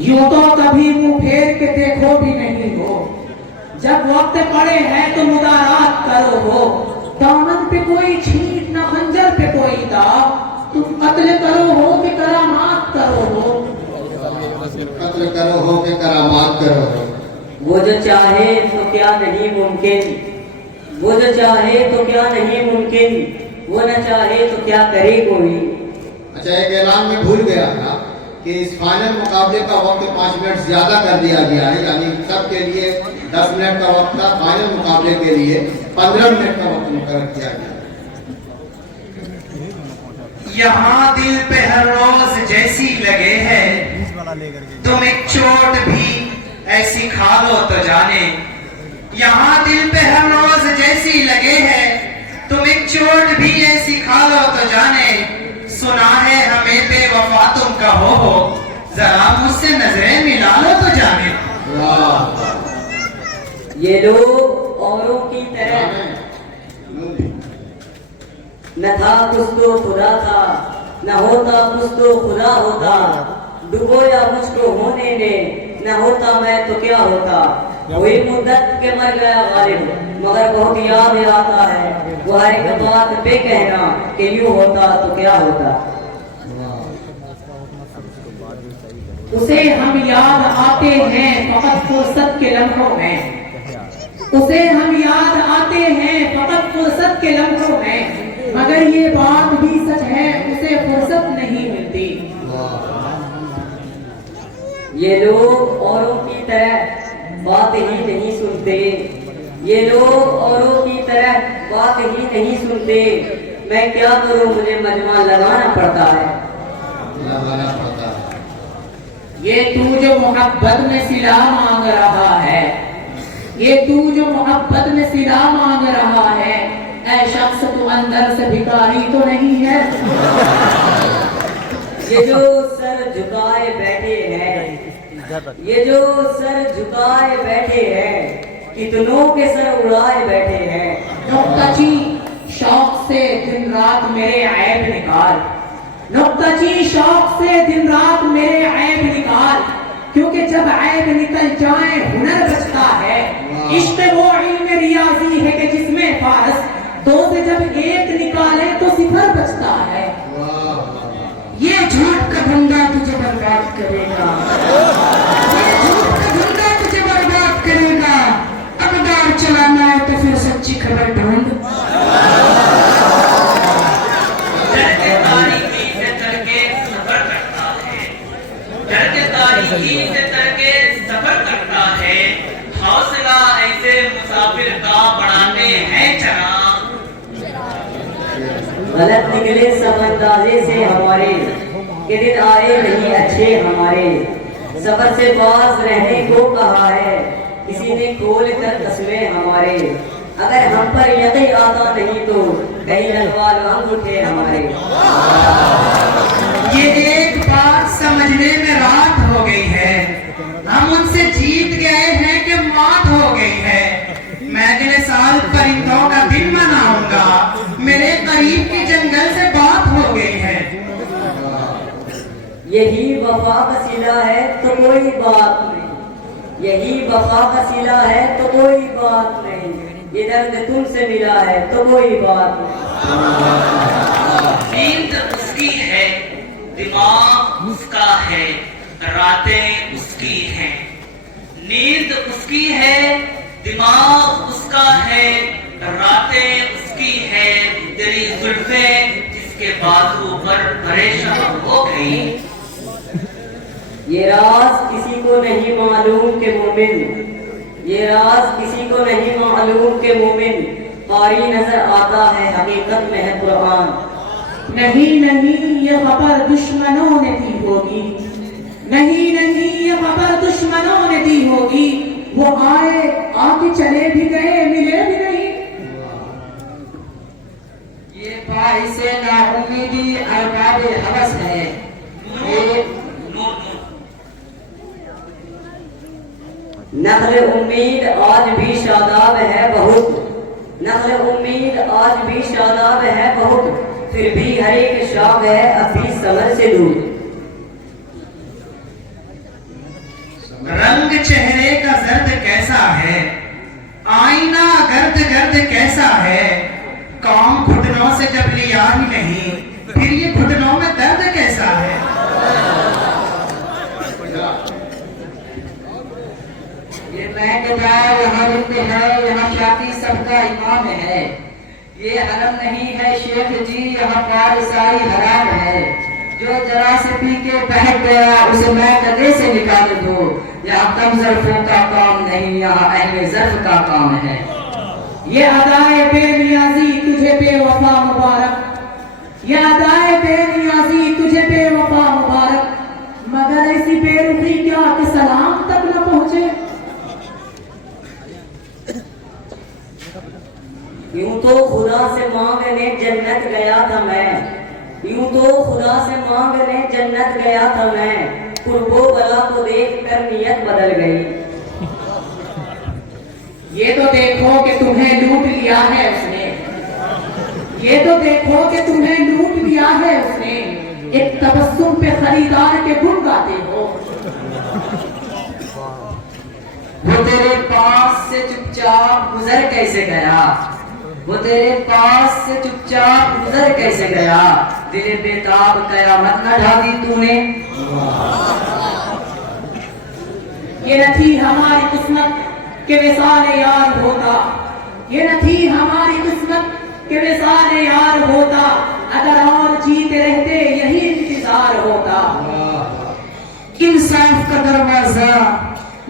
यूं तो कभी मुंह फेर के देखो भी नहीं हो, जब वक्त पड़े है तो मुदारात करो हो। दामन पे कोई छींट न खंजर पे कोई दाव, तुम कत्ल करो हो कि करामात करो हो। कत्ल करो हो कि करामात करो हो। वो जो चाहे तो क्या नहीं मुमकिन, वो जो चाहे तो क्या नहीं मुमकिन, वो न चाहे तो क्या करे कोई। अच्छा, एक ऐलान में भूल गया था कि इस फाइनल मुकाबले का वक्त 5 मिनट ज्यादा कर दिया गया है, यानी सबके लिए 10 मिनट का वक्त था, फाइनल मुकाबले के लिए 15 मिनट का वक्त मुकर्रर किया गया। यहाँ दिल पे हर रोज जैसी लगे है, तुम एक चोट भी ऐसी खा लो तो जाने। यहाँ दिल पे हर रोज जैसी लगे है, तुम एक चोट भी ऐसी खा लो तो जाने। सुना है हमें बेवफा तुम कहो हो, जरा मुझसे नजरें मिला लो तो जाने। ये लोग औरों की तरह न था कुछ तो खुदा था, न होता कुछ तो खुदा होता। डुबोया मुझको होने ने, न होता मैं तो क्या होता। वही मुद्दत के मर गया गालिब, मगर बहुत याद आता है वो हर एक बात पे कहना कि यूं होता तो क्या होता। उसे हम याद आते हैं फकत फुर्सत के लम्हों में, उसे हम याद आते हैं फकत फुर्सत के लम्हों में, मगर ये बात भी सच है उसे फुर्सत नहीं मिलती। ये लोग औरों की तरह बात ही नहीं सुनते, ये लोग औरों की तरह बात ही नहीं सुनते। मैं क्या करूं, मुझे मजमा लगाना पड़ता है। ये तू जो मोहब्बत में सिला मांग रहा है, ये तू जो मोहब्बत में सिला मांग रहा है, ऐ शख्स तू अंदर से भिखारी तो नहीं है। ये जो सर झुकाए बैठे हैं, ये जो सर झुकाए बैठे हैं, कितनों के सर उड़ाए बैठे हैं। नुक्ताची शौक से दिन रात मेरे ऐब निकाल, नुक्ताची शौक से दिन रात मेरे ऐब निकाल, क्योंकि जब ऐब निकल जाए हुनर बचता है। इश्क वो इल्म रियाजी है कि जिसमें फारस दो से जब एक निकाले तो सिफर बचता है। ये झूठ का धंधा तुझे बर्बाद करेगा, ये झूठ का धंधा तुझे बर्बाद करेगा। अकदार चलाना है तो फिर सच्ची खबर ढूंढ। डरते तारीकी से तड़के सफर करता है, डरते तारीकी से तड़के सफर करता है। हौसला ऐसे मुसाफिर का बढ़ाते हैं चला। गलत निकले सब अंदाजे से हमारे, के दिन आए नहीं अच्छे हमारे। सफर से पास रहने को कहा है, किसी ने खोल कर तस्वीरें हमारे। अगर हम पर यकीन आता नहीं तो कहीं लगवा लो हम उठे हमारे। ये एक बात समझने में रात हो गई है, हम उनसे जीत गए हैं कि मात हो गई है। मैं अगले साल परिंदों का दिन मनाऊंगा, मेरे करीब की जंगल से बात हो गई है। यही वफा का सिला है तो कोई बात नहीं, यही वफा का सिला है तो कोई बात नहीं। ये दर्द तुमसे मिला है तो कोई बात नहीं। नींद उसकी है, दिमाग उसका है, रातें उसकी हैं। नींद उसकी है, दिमाग उसका है, रातें उसकी है। तेरी जुल्फे जिसके बाजू पर परेशान हो गई। ये राज किसी को नहीं मालूम के मोमिन, ये राज किसी को नहीं मालूम के मोमिन। कारी नजर आता है हकीकत में है कुरान। नहीं नहीं ये खबर दुश्मनों ने दी होगी, नहीं नहीं ये खबर दुश्मनों ने दी होगी। वो आए आके चले भी गए मिले भी नहीं। ये बाइसे नाउमीदी अरबाब हवस है। नखल उम्मीद आज भी शादाब है बहुत, नखल उम्मीद आज भी शादाब है बहुत। फिर भी हर एक शाब है अभी समर से दूर। चेहरे का दर्द कैसा है, आईना गर्द गर्द कैसा है, काम घुटनों से जब लिया ही नहीं, फिर ये घुटनों में दर्द कैसा है। ये महंगा यहाँ रुकते है, यहाँ शादी सबका इमाम है। ये हरम नहीं है शेख जी, यहाँ पार ईसाई हराम है। जो जरा से पी के बहक गया उसे मैं गले से निकाल दो। यहाँ कम ज़र्फ़ों का काम नहीं, यहाँ अहले ज़र्फ़ का काम है। ये अदाए बेनियाज़ी तुझे बेवफा मुबारक, ये अदाए बेनियाज़ी तुझे बेवफा मुबारक, मगर ऐसी बेरुखी क्या कि सलाम तक न पहुंचे। यूं तो खुदा से मांगने जन्नत गया था मैं, यूं तो खुदा से मांगने जन्नत गया था मैं, कुर्बो बला को देख कर नियत बदल गई। ये तो देखो कि तुम्हें लूट लिया है उसने, ये तो देखो कि तुम्हें लूट लिया है उसने। एक तबस्सुम पे खरीदार के गुण गाते हो। वो तेरे पास से चुपचाप गुजर कैसे गया, वो तेरे पास से चुपचाप गुजर कैसे गया। दिल बेताब कयामत न ढा दी तूने। ये न थी हमारी किस्मत के विसाल यार होता, ये न थी हमारी किस्मत के विसाल यार होता, अगर और जीते रहते यही इंतजार होता। इंसाफ का दरवाजा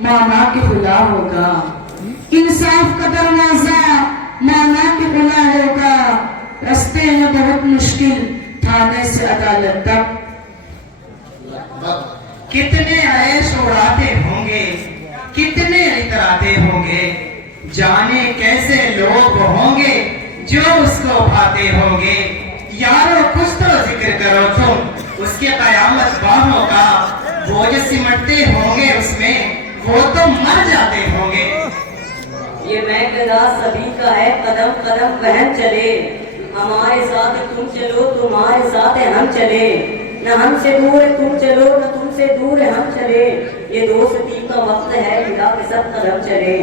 माना के खुला होगा, इंसाफ का दरवाजा माना के खुला होगा। रास्ते हैं बहुत मुश्किल थाने से अदालत तक। कितने ऐश उड़ाते होंगे, कितने इतराते होंगे, जाने कैसे लोग होंगे जो उसको भाते होंगे। यारो कुछ तो जिक्र करो तुम उसके कयामत बाहों का, वो जो सिमटते होंगे उसमें वो तो मर जाते होंगे। ये महकदा सभी का है, कदम कदम बहन चले, हमारे साथ तुम चलो तुम्हारे साथ हम चले। न हमसे दूर तुम चलो न तुमसे दूर हम चले, ये दोस्ती का वक्त है मिला के सब कदम चले।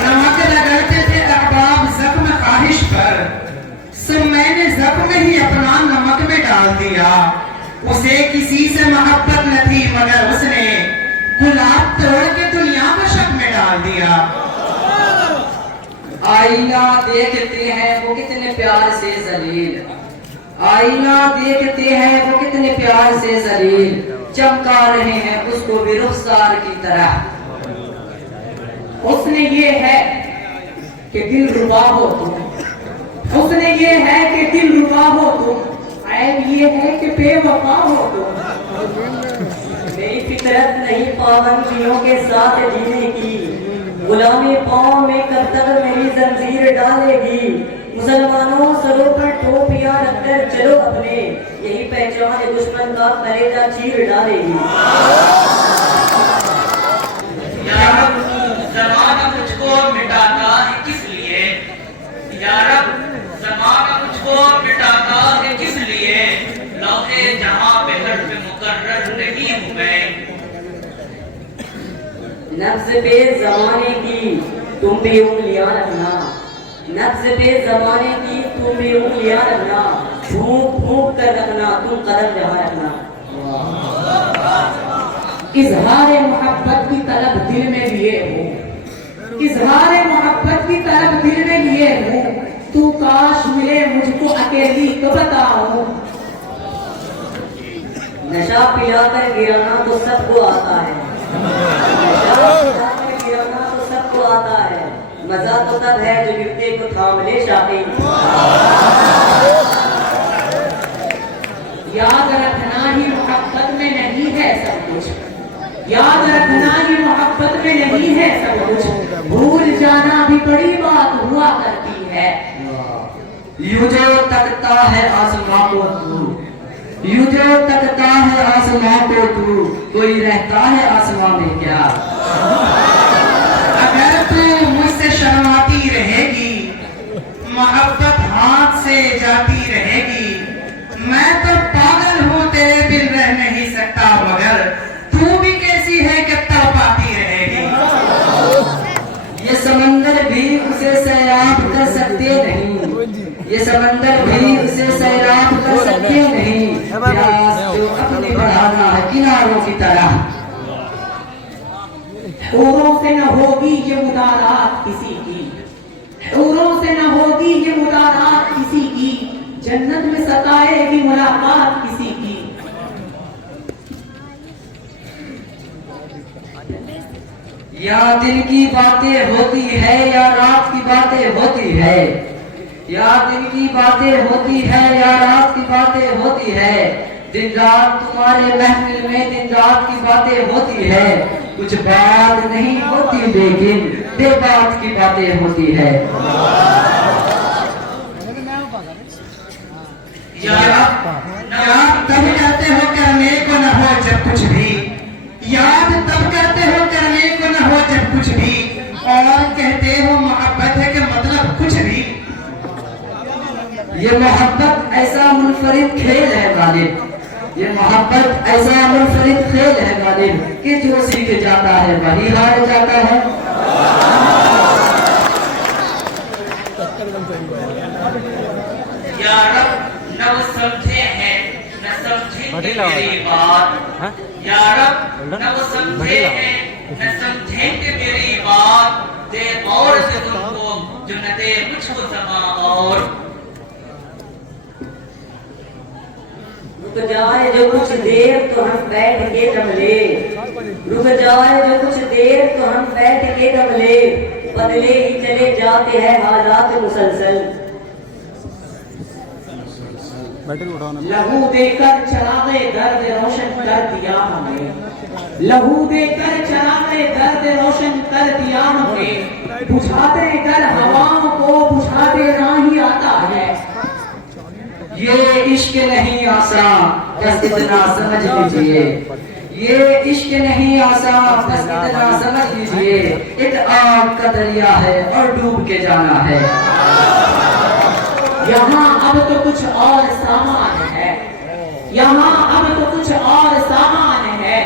नमक रगड़ते थे अहबाब जख्म ख्वाहिश पर, सो मैंने जख्म ही अपना नमक में डाल दिया। उसे किसी से मोहब्बत न थी मगर उसने गुलाब तोड़ के दुनिया को शक में डाल दिया। आईना देखते हैं वो कितने प्यार से जलील, आईना देखते हैं वो कितने प्यार से जलील, चमका रहे हैं उसको भी रुखसार की तरह। उसने ये है कि दिल रुबा हो तुम, उसने ये है कि दिल रुबा हो तुम, ऐब ये है कि बेवफा हो तुम। मेरी फितरत नहीं पाबंदियों के साथ जीने की, गुलामी पाँव में कब तक मेरी जंजीर डालेगी। मुसलमानों सरों पर टोपियां रखकर चलो अपने, यही पहचान दुश्मन का कलेजा चीर डालेगी। या रब ज़माना मुझको मिटाता है किस लिए, या रब ज़माना मुझको मिटाता है किस लिए, लौहे जहां पे हर्फ मुकर्रर नहीं हूं मैं। नफ्स पे जमाने की तुम भी उंगलियां रखना, नफ्स पे जमाने की तुम भी उंगलियां रखना, फूंक फूंक कर रखना तुम कदम जहाँ रखना। इजहार मोहब्बत की तलब दिल में लिए हूँ, इजहार मोहब्बत की तलब दिल में लिए हूँ, तू काश मिले मुझको अकेली तो बताऊं। नशा पिलाकर गिराना तो सबको आता है, नशा पिलाकर गिराना तो सबको आता है, मजा तो तब है जो गिरते को थाम ले शादी। याद रखना ही मोहब्बत में नहीं है सब कुछ, याद रखना ही मोहब्बत में नहीं है सब कुछ, भूल जाना भी बड़ी बात हुआ करती है। यूं जो तकता है आसमां को तू, यूं जो तकता है आसमां को तू, कोई रहता है आसमां में क्या। अगर तू मुझसे शर्माती रहेगी, मोहब्बत हाथ से जाती रहेगी, मैं तो पागल हूँ तेरे बिन रह नहीं सकता, मगर तू भी कैसे ये समंदर भी उसे सैराब कर सकते नहीं, प्यास जो अपने बढ़ाना है किनारों की तरह। हूरों से न होगी ये मुदारात किसी की, हूरों से न होगी ये मुदारात किसी की, जन्नत में सताएगी मुलाकात किसी की। या दिन की बातें होती है या रात की बातें होती है, या दिन की बातें होती है या रात की बातें होती है, दिन रात तुम्हारे महफिल में दिन रात की बातें होती है, कुछ बात नहीं होती लेकिन बेबात की बातें होती है। याद तब करते हो करने को न हो जब कुछ भी, याद तब करते हो करने को न हो जब कुछ भी, और कहते हो मोहब्बत है कि मतलब कुछ भी। ये मोहब्बत ऐसा मुनफरिद खेल है गालिब, ये मोहब्बत ऐसा मुनफरिद खेल है गालिब कि जो सीख जाता है वही हार जाता है। या रब न वो समझे हैं न समझेंगे मेरी बात, या रब न वो समझे हैं न समझेंगे मेरी बात, दे और से तुमको जो न दे मुझको समा और। रुक जाए जो कुछ देर तो हम बैठ के दम ले, रुक जाए जो कुछ देर तो हम बैठ के दम ले, बदले ही चले जाते हैं हालात मुसलसल। लहू देकर चरागे दर्द रोशन कर दिया हमें, लहू देकर चरागे दर्द रोशन कर दिया हमें, बुझाते कर हवाओं को बुझाते ना ही आता है। ये इश्क नहीं आसान बस इतना समझ लीजिए, ये इश्क नहीं आसान बस इतना समझ लीजिए, एक आग का दरिया है और डूब के जाना है। यहाँ अब तो कुछ और सामान है, यहाँ अब तो कुछ और सामान है,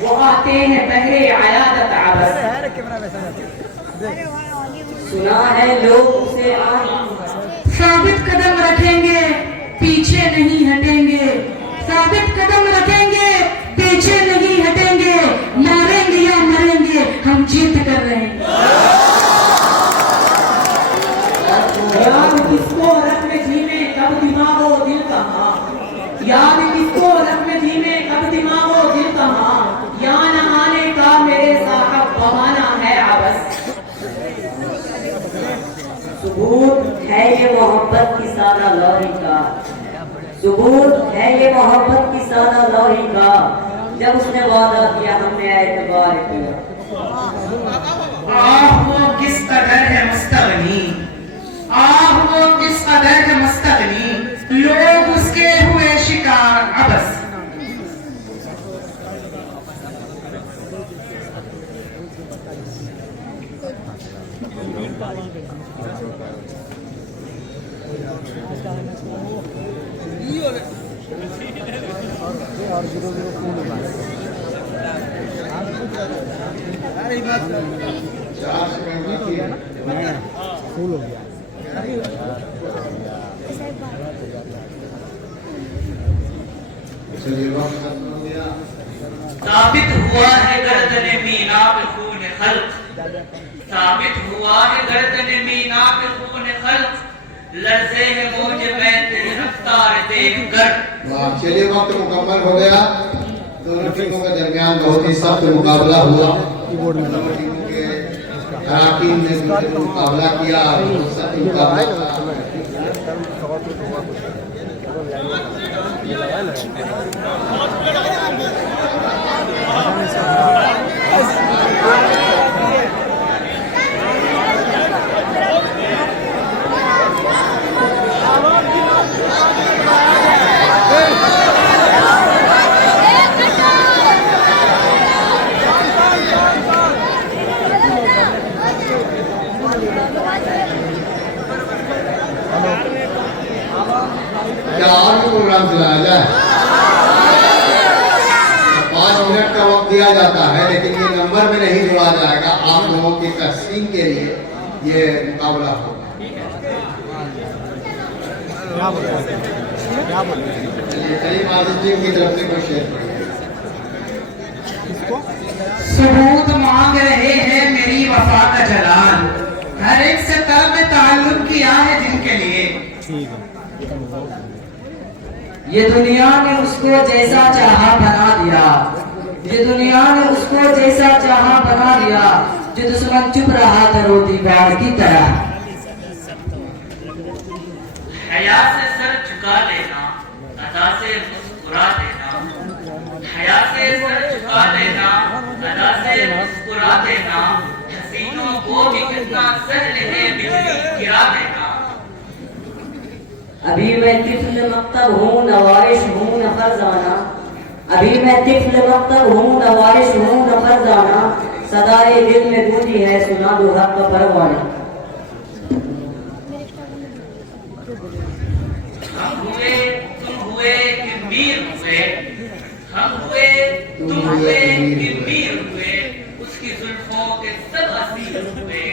वो आते हैं पहले अयादत अबस। सुना है लोग उसे साबित कदम रखेंगे पीछे नहीं हटेंगे, साबित कदम रखेंगे पीछे नहीं हटेंगे, मारेंगे या मरेंगे हम जीत कर रहेंगे। याद किसको रखने जी में कब दिमागो दिल कहाँ, याद किसको रखने जी में कब दिमागो दिल कहाँ, यहाँ न आने का मेरे साहब बहाना है अबस। सबूत है ये मोहब्बत की सादा लौही का, सबूत है ये मोहब्बत की सादा लौही का, जब उसने वादा किया हमने एतबार किया। वो किस कदर है मुस्तगनी, वो किस कदर है मुस्तगनी, लोग उसके हुए शिकार अबस। फूल हो गया। साबित हुआ है गर्दन मीना पे खून खल्क, साबित हुआ है गर्दन मीना पे खून खल्क, लर्ज़े है मौज में तेरी रफ्तार देखकर। वाह, चलिए वक्त मुकम्मल हो गया। दोनों टीमों के दरमियान बहुत ही सख्त मुकाबला हुआ। दोनों टीमों के अराकीन ने मुकाबला किया, सख्त मुकाबला। क्या और भी प्रोग्राम चलाया जाए? 5 मिनट का वक्त दिया जाता है, लेकिन ये नंबर में नहीं जोड़ा जाएगा। आप लोगों की तहसीन के लिए ये मुकाबला होगा। क्या बोल रहे हैं? क्या बोल रहे हैं? करीम आज़म जी की तरफ से कुछ शेयर करें। किसको? सबूत मांग रहे हैं मेरी वफा का जलाल, हर एक से तलब ताल्लुक किया है जिनके लिए। ठीक है। ये दुनिया ने उसको जैसा चाहा बना दिया, ये दुनिया ने उसको जैसा चाहा बना दिया, जो दुश्मन चुप रहा दरो दीवार की तरह। हया से सर झुका लेना, अदा से मुस्कुरा देना, हया से सर झुका लेना, अदा से मुस्कुरा देना, हसीनों को भी कितना सहल है बिजली गिरा देना। अभी मैं तिफल मकतब हूँ नवारिश हूँ न फरजाना, अभी मैं तिफल मकतब हूँ नवारिश हूँ न फरजाना, सदाए दिल में गूंजी है सुना दो हक का परवाना। हम हुए तुम हुए कि मीर हुए, हम हुए तुम हुए कि मीर हुए, उसकी जुल्फों के सब असीर हुए।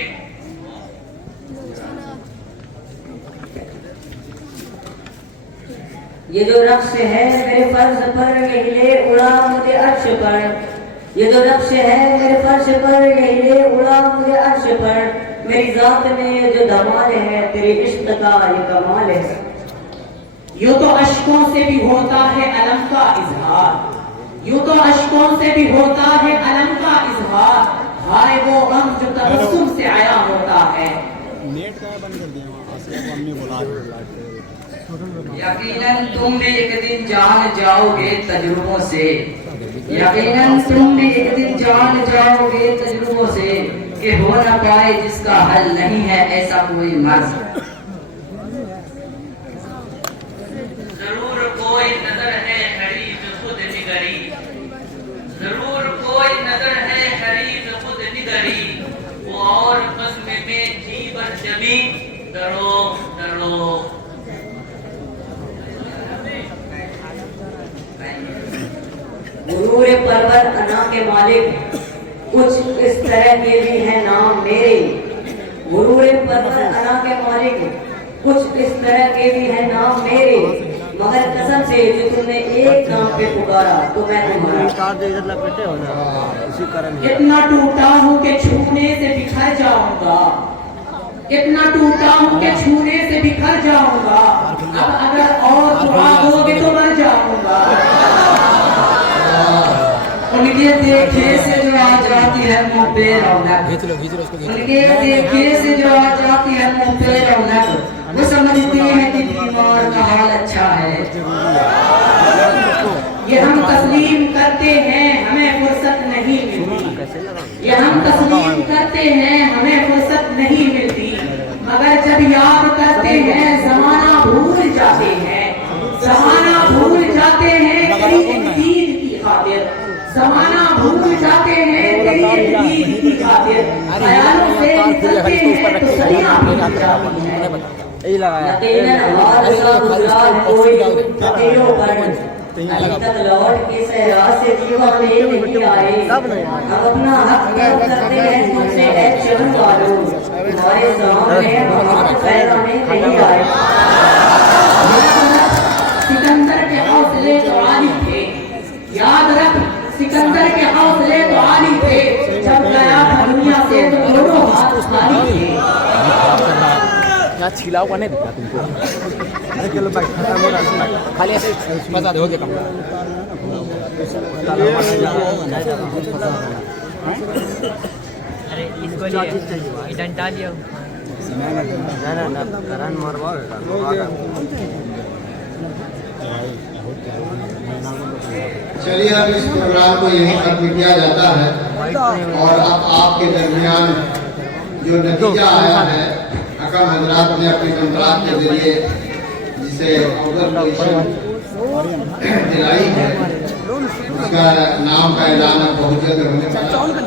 ये जो रक्श है मेरे फर्ज पर हिले उड़ा मुझे अर्श पर, ये जो रक्श है मेरे फर्श पर हिले उड़ा मुझे अर्श पर, मेरी जात में जो धमाल है तेरे इश्क का ये कमाल है। यूं तो अश्कों से भी होता है अलम का इजहार, यूं तो अश्कों से भी होता है अलम का इजहार, हाय वो गम जो तबस्सुम से आया होता है। नेट का बंद कर दिया वहाँ से, मम्मी बोला यकीनन तुम भी एक दिन जान जाओगे तजुर्बों से, यकीनन तुम भी एक दिन जान जाओगे तजुर्बों से, कि हो न पाए जिसका हल नहीं है ऐसा कोई मर्ज। जरूर कोई नजर है हरीफ खुद निगरी, जरूर कोई नजर है हरीफ खुद निगरी, वो और बज़्म में जी बर जमी डरो डरो। गुरूर परवर अना के मालिक कुछ इस तरह के भी हैं नाम मेरे, गुरूर परवर अना के मालिक कुछ इस तरह के भी हैं नाम मेरे, मगर कसम से जो तुमने एक नाम पे पुकारा तो मैं तुम्हारा। कितना टूटा हूँ कि छूने से बिखर जाऊंगा, कितना टूटा हूँ कि छूने से बिखर जाऊंगा, अब अगर और दुआ दोगे तो मर जाऊंगा। उनके देखे से जो आ जाती है मुंह पे रौनक, उनके देखे से जो आ जाती है मुंह पे रौनक, वो समझते हैं कि बीमार का हाल अच्छा है। ये हम तस्लीम करते हैं हमें फुर्सत नहीं मिलती, ये हम तस्लीम करते हैं हमें फुर्सत नहीं मिलती, मगर जब याद करते हैं जमाना भूल जाते हैं, जमाना भूल जाते हैं तेरी तकदीर की खातिर, जमाना भूल जाते हैं तेरी तकदीर की खातिर, ख्यालों से निकलते हैं तो सदियां बीत जाती हैं। यकीनन हादसा गुजरा है कोई फकीरों पर, अभी तक लौट के सहरा से दीवाने नहीं आए, हम अपना हक तलब करते हैं तुमसे ऐ शहर वालों, तुम्हारे सामने हम फैलाने नहीं आए। सिकंदर के हौसले तो आली थे, याद रख सिकंदर के हौसले तो आली थे, जब गया था दुनिया से तो दोनों हाथ खाली थे। यहाँ छिला हुआ नहीं दिखा तुमको? अरे चलो भाई खत्म हो रहा है, खाली ऐसे बता दो क्या कमरा। अरे इसको लिए डंडा लिया ना करन मरवा चलिए अब इस प्रोग्राम को यहीं खत्म किया जाता है और अब आपके दरमियान जो नतीजा आया है हकम हजरात ने अपनी कंत्रात के जरिए जिसे अव्वल पोजीशन दिलाई है उसका नाम का ऐलान अब बहुत जल्द होने वाला है।